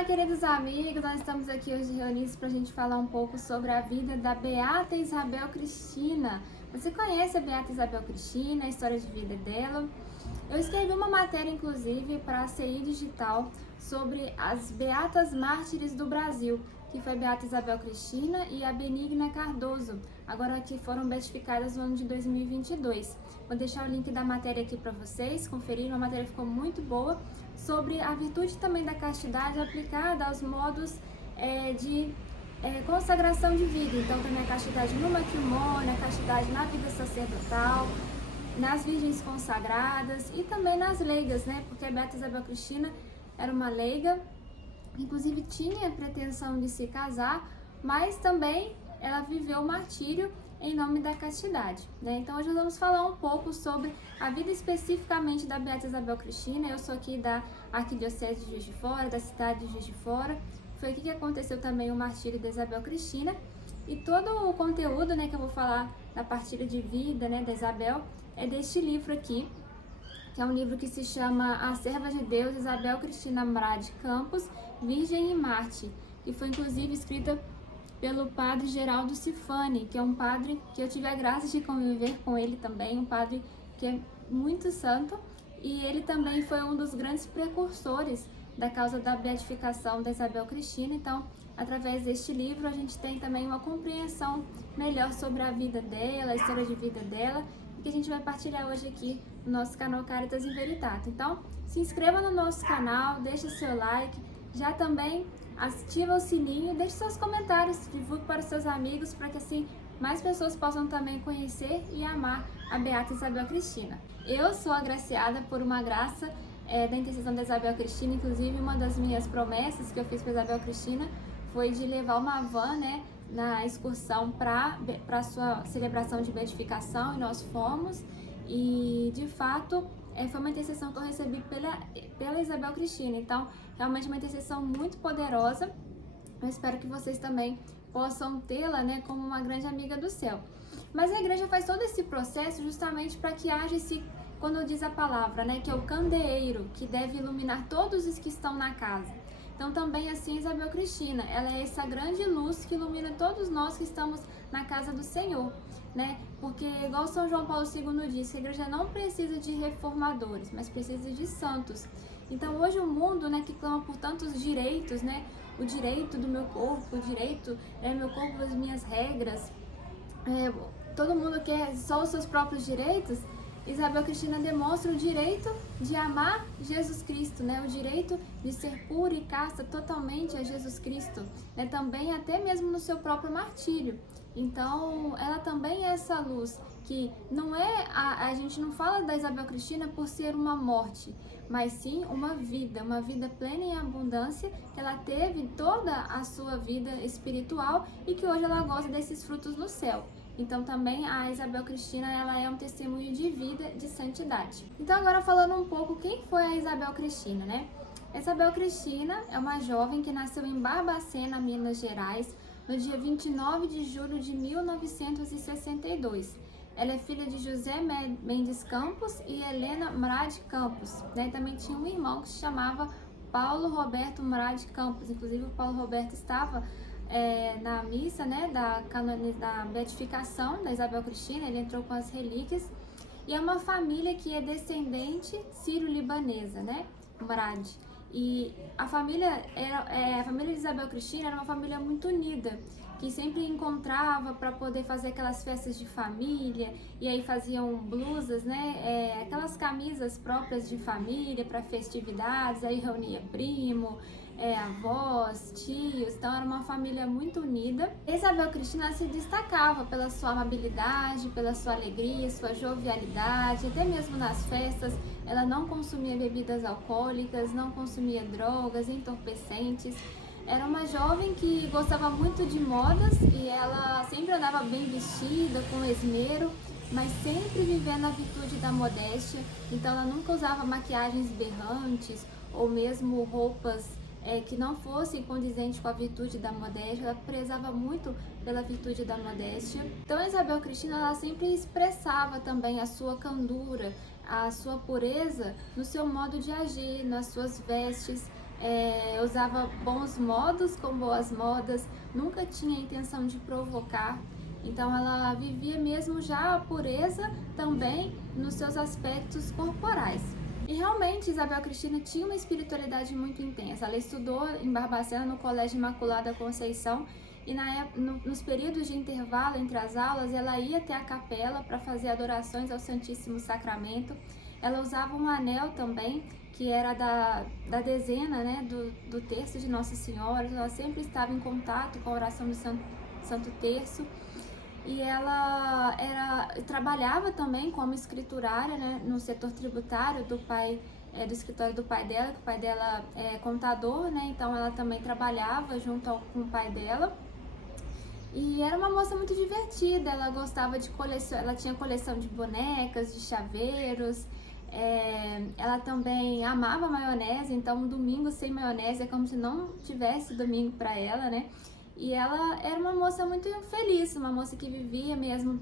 Olá, queridos amigos, nós estamos aqui hoje reunidos para a gente falar um pouco sobre a vida da Beata Isabel Cristina. Você conhece a Beata Isabel Cristina, a história de vida dela? Eu escrevi uma matéria, inclusive, para a CI Digital sobre as Beatas Mártires do Brasil, que foi a Beata Isabel Cristina e a Benigna Cardoso, agora que foram beatificadas no ano de 2022. Vou deixar o link da matéria aqui para vocês conferirem, a matéria ficou muito boa, sobre a virtude também da castidade aplicada aos modos de consagração de vida. Então também a castidade no matrimônio, a castidade na vida sacerdotal, nas virgens consagradas e também nas leigas, né? Porque a Beata Isabel Cristina era uma leiga, inclusive tinha pretensão de se casar, mas também ela viveu o martírio em nome da castidade, né? Então hoje nós vamos falar um pouco sobre a vida especificamente da Beata Isabel Cristina. Eu sou aqui da Arquidiocese de Juiz de Fora, da cidade de Juiz de Fora. Foi aqui que aconteceu também o martírio da Isabel Cristina. E todo o conteúdo, né, que eu vou falar da partilha de vida, né, da Isabel, é deste livro aqui, que é um livro que se chama A Serva de Deus, Isabel Cristina Mrad Campos, Virgem e Mártir, que foi inclusive escrita pelo padre Geraldo Cifani, que é um padre que eu tive a graça de conviver com ele também, um padre que é muito santo, e ele também foi um dos grandes precursores da causa da beatificação da Isabel Cristina. Então, através deste livro, a gente tem também uma compreensão melhor sobre a vida dela, a história de vida dela, que a gente vai partilhar hoje aqui no nosso canal Caritas in Veritate. Então, se inscreva no nosso canal, deixe seu like, já também ativa o sininho, deixe seus comentários, divulgue para os seus amigos, para que assim mais pessoas possam também conhecer e amar a Beata Isabel Cristina. Eu sou agraciada por uma graça da intercessão da Isabel Cristina, inclusive uma das minhas promessas que eu fiz para Isabel Cristina foi de levar uma van, né, na excursão para a sua celebração de beatificação, e nós fomos, e de fato foi uma intercessão que eu recebi pela Isabel Cristina. Então, realmente uma intercessão muito poderosa. Eu espero que vocês também possam tê-la, né, como uma grande amiga do céu. Mas a igreja faz todo esse processo justamente para que haja esse, quando diz a palavra, né, que é o candeeiro, que deve iluminar todos os que estão na casa. Então também assim Isabel Cristina, ela é essa grande luz que ilumina todos nós que estamos na casa do Senhor, né? Porque igual São João Paulo II disse, a igreja não precisa de reformadores, mas precisa de santos. Então hoje o mundo, né, que clama por tantos direitos, né? O direito do meu corpo, o direito meu corpo, as minhas regras, todo mundo quer só os seus próprios direitos. Isabel Cristina demonstra o direito de amar Jesus Cristo, né? O direito de ser pura e casta totalmente a Jesus Cristo, né? Também até mesmo no seu próprio martírio. Então, ela também é essa luz que não é, a gente não fala da Isabel Cristina por ser uma morte, mas sim uma vida plena em abundância, que ela teve toda a sua vida espiritual e que hoje ela goza desses frutos no céu. Então também a Isabel Cristina, ela é um testemunho de vida, de santidade. Então agora falando um pouco quem foi a Isabel Cristina, né? A Isabel Cristina é uma jovem que nasceu em Barbacena, Minas Gerais, no dia 29 de julho de 1962. Ela é filha de José Mendes Campos e Helena Mrad Campos, né? Também tinha um irmão que se chamava Paulo Roberto Mrad Campos. Inclusive o Paulo Roberto estava na missa, né, da beatificação da Isabel Cristina. Ele entrou com as relíquias, e é uma família que é descendente sírio-libanesa, né, Mrad. E a família de Isabel Cristina era uma família muito unida, que sempre encontrava para poder fazer aquelas festas de família, e aí faziam blusas, né, aquelas camisas próprias de família para festividades, aí reunia primo, avós, tios. Então era uma família muito unida. Isabel Cristina se destacava pela sua amabilidade, pela sua alegria, sua jovialidade, até mesmo nas festas. Ela não consumia bebidas alcoólicas, não consumia drogas, entorpecentes. Era uma jovem que gostava muito de modas, e ela sempre andava bem vestida, com esmero, mas sempre vivendo a virtude da modéstia. Então ela nunca usava maquiagens berrantes ou mesmo roupas que não fossem condizentes com a virtude da modéstia. Ela prezava muito pela virtude da modéstia. Então a Isabel Cristina, ela sempre expressava também a sua candura, a sua pureza no seu modo de agir, nas suas vestes. usava bons modos com boas modas, nunca tinha a intenção de provocar. Então ela vivia mesmo já a pureza também nos seus aspectos corporais. E realmente Isabel Cristina tinha uma espiritualidade muito intensa. Ela estudou em Barbacena no Colégio Imaculada Conceição e nos períodos de intervalo entre as aulas ela ia até a capela para fazer adorações ao Santíssimo Sacramento. Ela usava um anel também, que era da dezena, né, do terço de Nossa Senhora. Ela sempre estava em contato com a oração do Santo Terço. E ela trabalhava também como escriturária, né, no setor tributário do escritório do pai dela, que o pai dela é contador, né, então ela também trabalhava junto com o pai dela. E era uma moça muito divertida, ela gostava de ela tinha coleção de bonecas, de chaveiros, ela também amava maionese, então um domingo sem maionese é como se não tivesse domingo para ela, né? E ela era uma moça muito feliz, uma moça que vivia mesmo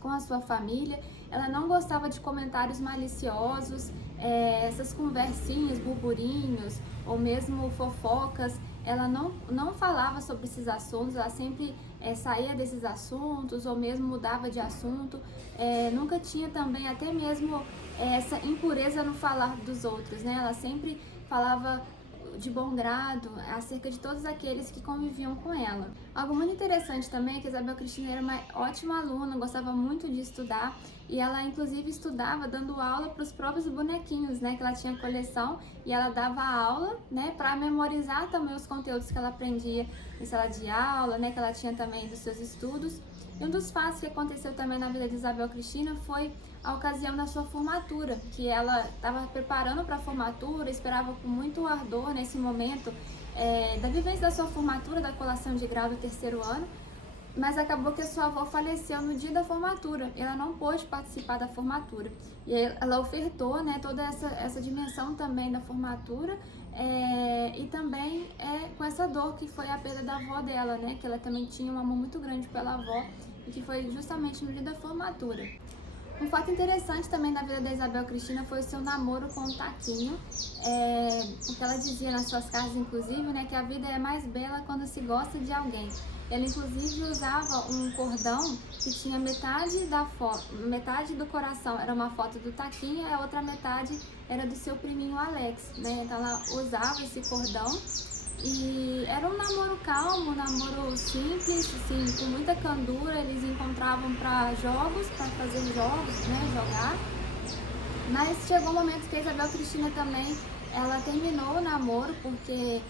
com a sua família. Ela não gostava de comentários maliciosos, essas conversinhas, burburinhos ou mesmo fofocas. Ela não falava sobre esses assuntos, ela sempre saía desses assuntos ou mesmo mudava de assunto. Nunca tinha também até mesmo essa impureza no falar dos outros, né? Ela sempre falava de bom grado acerca de todos aqueles que conviviam com ela. Algo muito interessante também é que Isabel Cristina era uma ótima aluna, gostava muito de estudar e ela inclusive estudava dando aula para os próprios bonequinhos, né, que ela tinha coleção, e ela dava aula, né, para memorizar também os conteúdos que ela aprendia em sala de aula, né, que ela tinha também dos seus estudos. E um dos fatos que aconteceu também na vida de Isabel Cristina foi a ocasião da sua formatura, que ela estava preparando para a formatura, esperava com muito ardor nesse momento da vivência da sua formatura, da colação de grau do terceiro ano, mas acabou que a sua avó faleceu no dia da formatura, e ela não pôde participar da formatura. E ela ofertou, né, toda essa dimensão também da formatura, e também com essa dor que foi a perda da avó dela, né, que ela também tinha um amor muito grande pela avó, e que foi justamente no dia da formatura. Um fato interessante também da vida da Isabel Cristina foi o seu namoro com o Taquinho, porque ela dizia nas suas cartas, inclusive, né, que a vida é mais bela quando se gosta de alguém. Ela, inclusive, usava um cordão que tinha metade do coração era uma foto do Taquinho e a outra metade era do seu priminho Alex, né? Então ela usava esse cordão. E era um namoro calmo, um namoro simples, assim, com muita candura. Eles encontravam para fazer jogos, né, jogar. Mas chegou um momento que a Isabel Cristina também, ela terminou o namoro porque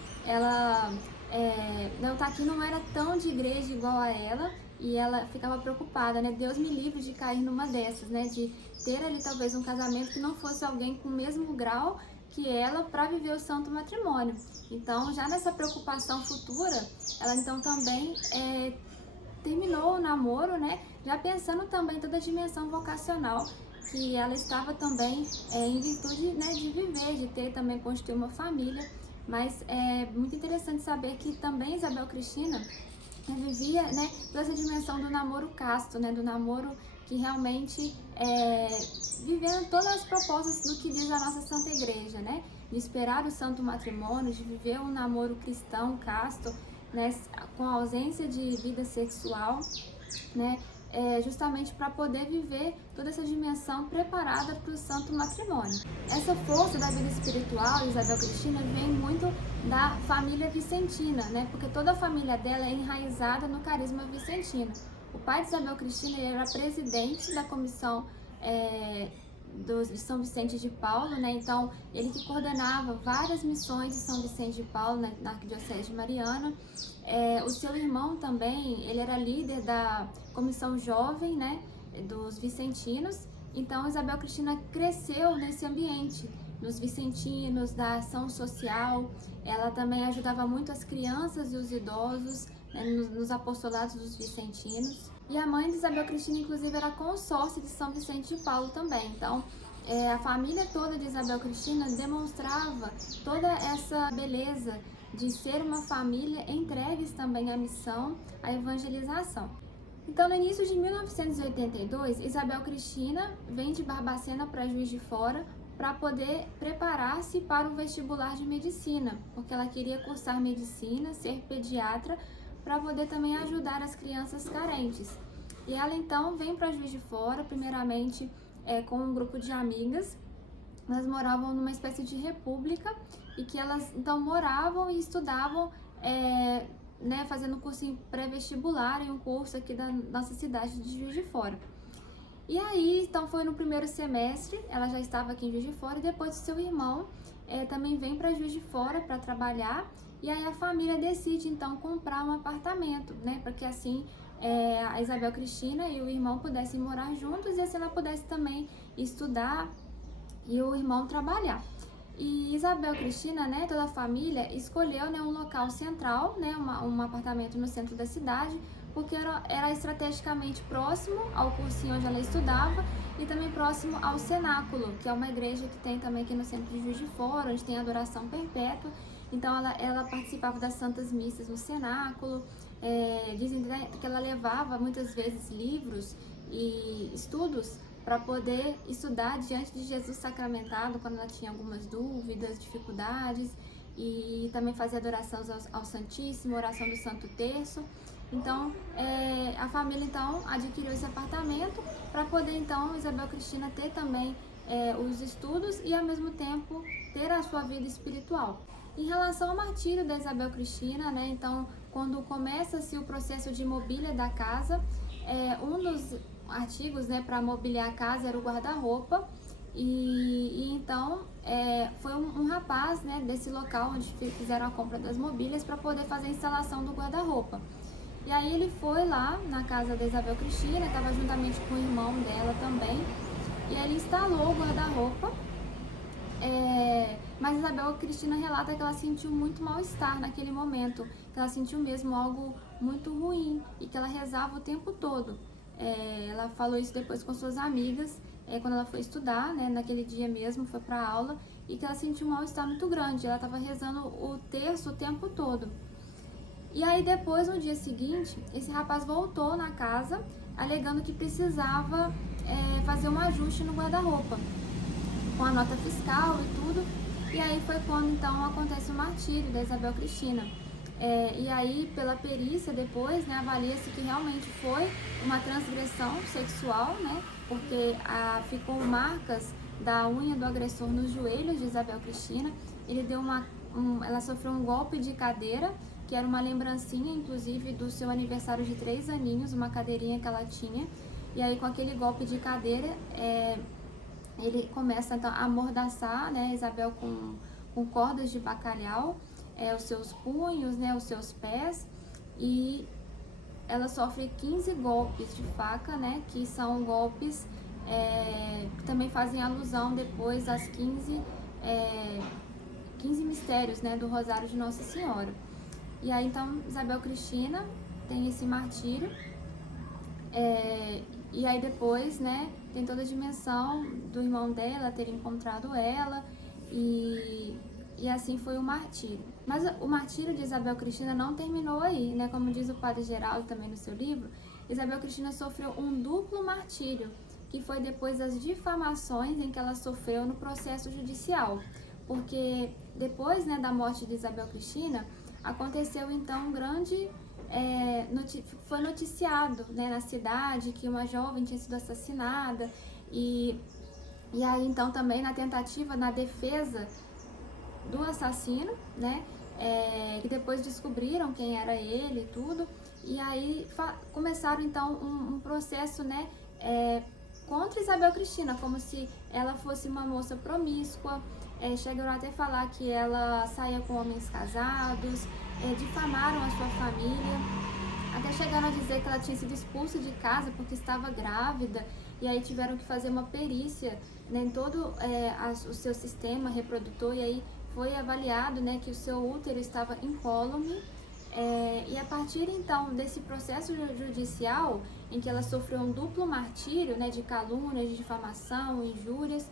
o Taquinho não era tão de igreja igual a ela, e ela ficava preocupada, né? Deus me livre de cair numa dessas, né? De ter ali talvez um casamento que não fosse alguém com o mesmo grau que ela para viver o santo matrimônio. Então, já nessa preocupação futura, ela então também terminou o namoro, né? Já pensando também toda a dimensão vocacional que ela estava também em virtude, né, de viver, de ter também constituir uma família. Mas é muito interessante saber que também Isabel Cristina vivia, né, toda essa dimensão do namoro casto, né, do namoro que realmente vivendo todas as propostas do que diz a nossa Santa Igreja, né, de esperar o santo matrimônio, de viver um namoro cristão, casto, né, com a ausência de vida sexual, né, justamente para poder viver toda essa dimensão preparada para o santo matrimônio. Essa força da vida espiritual de Isabel Cristina vem muito da família vicentina, né? Porque toda a família dela é enraizada no carisma vicentino. O pai de Isabel Cristina era presidente da comissão de São Vicente de Paulo, né? Então ele que coordenava várias missões de São Vicente de Paulo, né, na Arquidiocese de Mariana. O seu irmão também, ele era líder da comissão jovem, né, dos vicentinos. Então Isabel Cristina cresceu nesse ambiente dos vicentinos, da ação social. Ela também ajudava muito as crianças e os idosos, né, nos apostolados dos vicentinos. E a mãe de Isabel Cristina, inclusive, era consórcia de São Vicente de Paulo também. Então, a família toda de Isabel Cristina demonstrava toda essa beleza de ser uma família entregues também à missão, à evangelização. Então, no início de 1982, Isabel Cristina vem de Barbacena para Juiz de Fora para poder preparar-se para o vestibular de medicina, porque ela queria cursar medicina, ser pediatra, para poder também ajudar as crianças carentes. E ela então vem para Juiz de Fora, primeiramente com um grupo de amigas. Elas moravam numa espécie de república e que elas então moravam e estudavam, fazendo cursinho pré-vestibular em um curso aqui da nossa cidade de Juiz de Fora. E aí, então foi no primeiro semestre, ela já estava aqui em Juiz de Fora, e depois o seu irmão também vem para Juiz de Fora para trabalhar, e aí a família decide então comprar um apartamento, né, para que assim a Isabel Cristina e o irmão pudessem morar juntos e assim ela pudesse também estudar e o irmão trabalhar. E Isabel Cristina, né, toda a família escolheu, né, um local central, né, um apartamento no centro da cidade, porque era estrategicamente próximo ao cursinho onde ela estudava e também próximo ao Cenáculo, que é uma igreja que tem também aqui no centro de Juiz de Fora, onde tem adoração perpétua. Então ela participava das santas missas no Cenáculo. Dizem que ela levava muitas vezes livros e estudos para poder estudar diante de Jesus sacramentado quando ela tinha algumas dúvidas, dificuldades, e também fazia adoração ao Santíssimo, oração do Santo Terço. Então, a família então adquiriu esse apartamento para poder então Isabel Cristina ter também os estudos e ao mesmo tempo ter a sua vida espiritual. Em relação ao martírio da Isabel Cristina, né, então quando começa-se o processo de mobília da casa, um dos artigos, né, para mobiliar a casa era o guarda-roupa, e então foi um rapaz, né, desse local onde fizeram a compra das mobílias para poder fazer a instalação do guarda-roupa. E aí ele foi lá na casa da Isabel Cristina, estava juntamente com o irmão dela também, e aí ele instalou o guarda-roupa, mas Isabel Cristina relata que ela sentiu muito mal-estar naquele momento, que ela sentiu mesmo algo muito ruim e que ela rezava o tempo todo. Ela falou isso depois com suas amigas, quando ela foi estudar, né, naquele dia mesmo, foi para aula, e que ela sentiu um mal-estar muito grande, ela estava rezando o terço o tempo todo. E aí depois, no dia seguinte, esse rapaz voltou na casa, alegando que precisava fazer um ajuste no guarda-roupa, com a nota fiscal e tudo, e aí foi quando então acontece o martírio da Isabel Cristina. E aí, pela perícia depois, né, avalia-se que realmente foi uma transgressão sexual, né, porque ficou marcas da unha do agressor nos joelhos de Isabel Cristina. Ele deu ela sofreu um golpe de cadeira, que era uma lembrancinha, inclusive, do seu aniversário de 3 aninhos, uma cadeirinha que ela tinha. E aí, com aquele golpe de cadeira, ele começa então a amordaçar, né, Isabel com cordas de bacalhau, os seus punhos, né, os seus pés, e ela sofre 15 golpes de faca, né, que são golpes que também fazem alusão depois às 15 mistérios, né, do Rosário de Nossa Senhora. E aí então Isabel Cristina tem esse martírio, e aí depois, né, tem toda a dimensão do irmão dela ter encontrado ela, e assim foi o martírio. Mas o martírio de Isabel Cristina não terminou aí, né? Como diz o padre Geraldo também no seu livro, Isabel Cristina sofreu um duplo martírio, que foi depois das difamações em que ela sofreu no processo judicial. Porque depois, né, da morte de Isabel Cristina, aconteceu então um grande... foi noticiado, né, na cidade que uma jovem tinha sido assassinada, e aí então também na tentativa, na defesa do assassino, né, que depois descobriram quem era ele e tudo, e aí começaram então um processo, né, contra Isabel Cristina, como se ela fosse uma moça promíscua. Chegaram até a falar que ela saía com homens casados, difamaram a sua família, até chegaram a dizer que ela tinha sido expulsa de casa porque estava grávida, e aí tiveram que fazer uma perícia, né, em todo o seu sistema reprodutor, e aí foi avaliado, né, que o seu útero estava incólume, e a partir então desse processo judicial, em que ela sofreu um duplo martírio, né, de calúnia, de difamação, injúrias,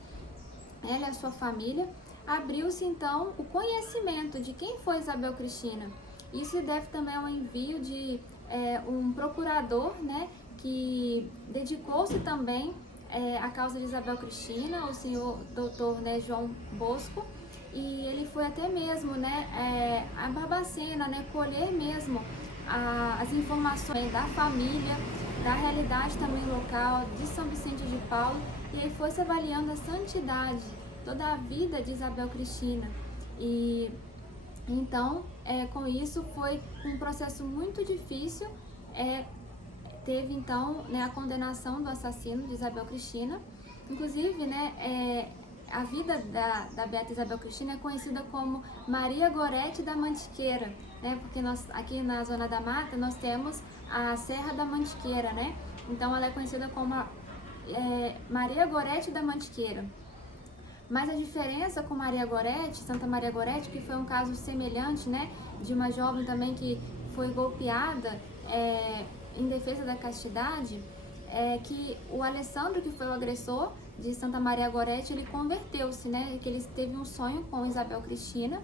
ela e a sua família, abriu-se então o conhecimento de quem foi Isabel Cristina. Isso deve também ao envio de um procurador, né, que dedicou-se também a causa de Isabel Cristina, o senhor doutor, né, João Bosco, e ele foi até mesmo, né, a Barbacena, né, colher mesmo as informações da família, da realidade também local, de São Vicente de Paulo, e aí foi se avaliando a santidade, toda a vida de Isabel Cristina. E então, com isso foi um processo muito difícil, teve então, né, a condenação do assassino de Isabel Cristina. Inclusive, né, a vida da Beata Isabel Cristina é conhecida como Maria Gorete da Mantiqueira, né, porque nós, aqui na Zona da Mata, nós temos a Serra da Mantiqueira, né, então ela é conhecida como Maria Gorete da Mantiqueira. Mas a diferença com Maria Gorete, Santa Maria Gorete, que foi um caso semelhante, né, de uma jovem também que foi golpeada em defesa da castidade, é que o Alessandro, que foi o agressor de Santa Maria Gorete, ele converteu-se, né, que ele teve um sonho com Isabel Cristina,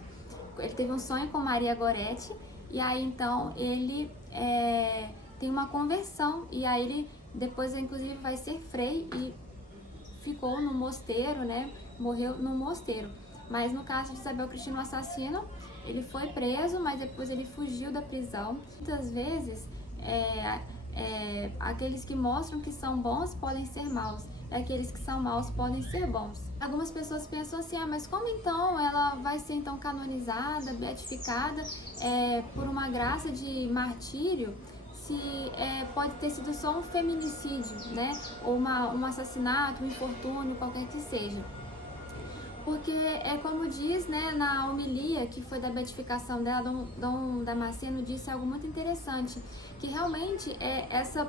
ele teve um sonho com Maria Gorete, e aí então ele tem uma conversão, e aí ele depois inclusive vai ser frei e ficou no mosteiro, né, morreu no mosteiro. Mas no caso de Isabel Cristina, o assassino, ele foi preso, mas depois ele fugiu da prisão. Muitas vezes, aqueles que mostram que são bons podem ser maus, e aqueles que são maus podem ser bons. Algumas pessoas pensam assim, mas como então ela vai ser então canonizada, beatificada por uma graça de martírio, se pode ter sido só um feminicídio, né? Ou um assassinato, um infortúnio, qualquer que seja. Porque como diz, né, na homilia que foi da beatificação dela, Dom Damasceno disse algo muito interessante, que realmente essa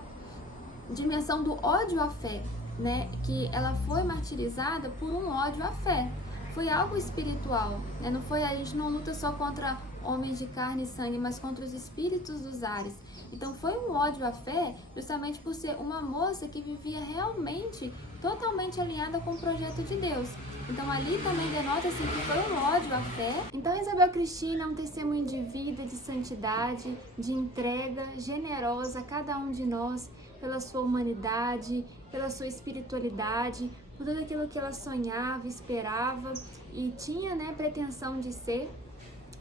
dimensão do ódio à fé, né, que ela foi martirizada por um ódio à fé. Foi algo espiritual, né? Não foi, a gente não luta só contra homens de carne e sangue, mas contra os espíritos dos ares. Então foi um ódio à fé, justamente por ser uma moça que vivia realmente, totalmente alinhada com o projeto de Deus. Então ali também denota-se que foi um ódio à fé. Então Isabel Cristina é um testemunho de vida, de santidade, de entrega generosa a cada um de nós, pela sua humanidade, pela sua espiritualidade, por tudo aquilo que ela sonhava, esperava e tinha, né, pretensão de ser.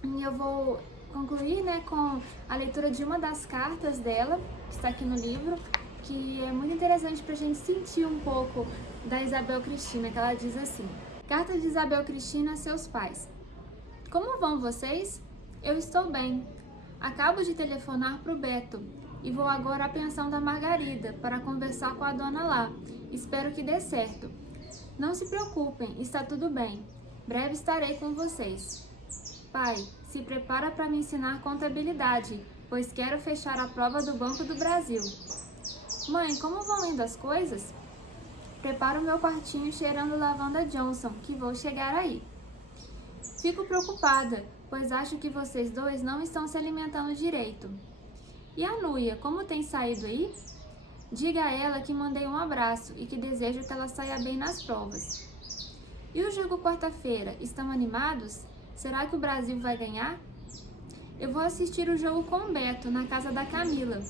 E eu vou concluir, né, com a leitura de uma das cartas dela, que está aqui no livro, que é muito interessante para a gente sentir um pouco da Isabel Cristina, que ela diz assim: Carta de Isabel Cristina a seus pais. Como vão vocês? Eu estou bem. Acabo de telefonar para o Beto e vou agora à pensão da Margarida para conversar com a dona lá. Espero que dê certo. Não se preocupem, está tudo bem. Breve estarei com vocês. Pai, se prepara para me ensinar contabilidade, pois quero fechar a prova do Banco do Brasil. Mãe, como vão indo as coisas? Preparo o meu quartinho cheirando lavanda Johnson, que vou chegar aí. Fico preocupada, pois acho que vocês dois não estão se alimentando direito. E a Núia, como tem saído aí? Diga a ela que mandei um abraço e que desejo que ela saia bem nas provas. E o jogo quarta-feira, estão animados? Será que o Brasil vai ganhar? Eu vou assistir o jogo com o Beto, na casa da Camila.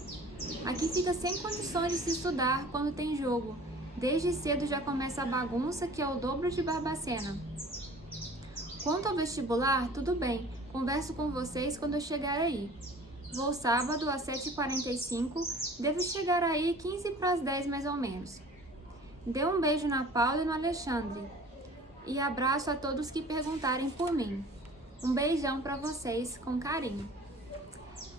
Aqui fica sem condições de se estudar quando tem jogo. Desde cedo já começa a bagunça, que é o dobro de Barbacena. Quanto ao vestibular, tudo bem. Converso com vocês quando eu chegar aí. Vou sábado às 7h45, devo chegar aí 15 para as 10 mais ou menos. Dê um beijo na Paula e no Alexandre. E abraço a todos que perguntarem por mim. Um beijão para vocês, com carinho.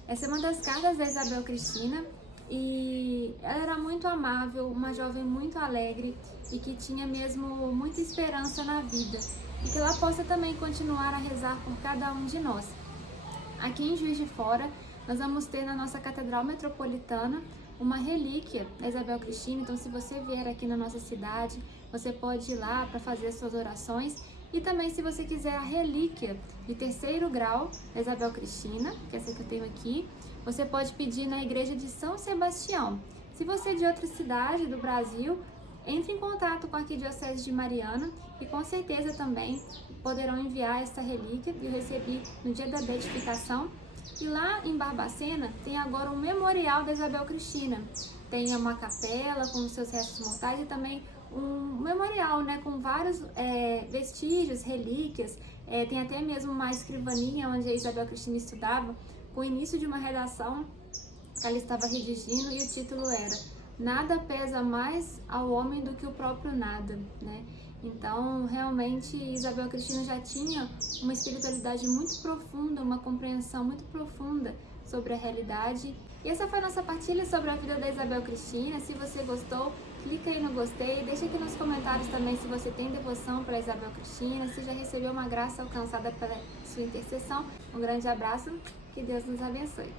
Essa é uma das cartas da Isabel Cristina e ela era muito amável, uma jovem muito alegre e que tinha mesmo muita esperança na vida e que ela possa também continuar a rezar por cada um de nós. Aqui em Juiz de Fora, nós vamos ter na nossa Catedral Metropolitana uma relíquia da Isabel Cristina, então se você vier aqui na nossa cidade, você pode ir lá para fazer as suas orações. E também, se você quiser a relíquia de 3º grau da Isabel Cristina, que é essa que eu tenho aqui, você pode pedir na igreja de São Sebastião. Se você é de outra cidade do Brasil, entre em contato com a Arquidiocese de Mariana e com certeza também poderão enviar essa relíquia que eu recebi no dia da beatificação. E lá em Barbacena tem agora um memorial da Isabel Cristina. Tem uma capela com os seus restos mortais e também um memorial, né, com vários vestígios, relíquias, tem até mesmo uma escrivaninha onde a Isabel Cristina estudava, com o início de uma redação que ela estava redigindo, e o título era "Nada pesa mais ao homem do que o próprio nada", né? Então, realmente, Isabel Cristina já tinha uma espiritualidade muito profunda, uma compreensão muito profunda sobre a realidade. E essa foi a nossa partilha sobre a vida da Isabel Cristina. Se você gostou, clica aí no gostei, deixa aqui nos comentários também se você tem devoção para Isabel Cristina, se já recebeu uma graça alcançada pela sua intercessão. Um grande abraço, que Deus nos abençoe.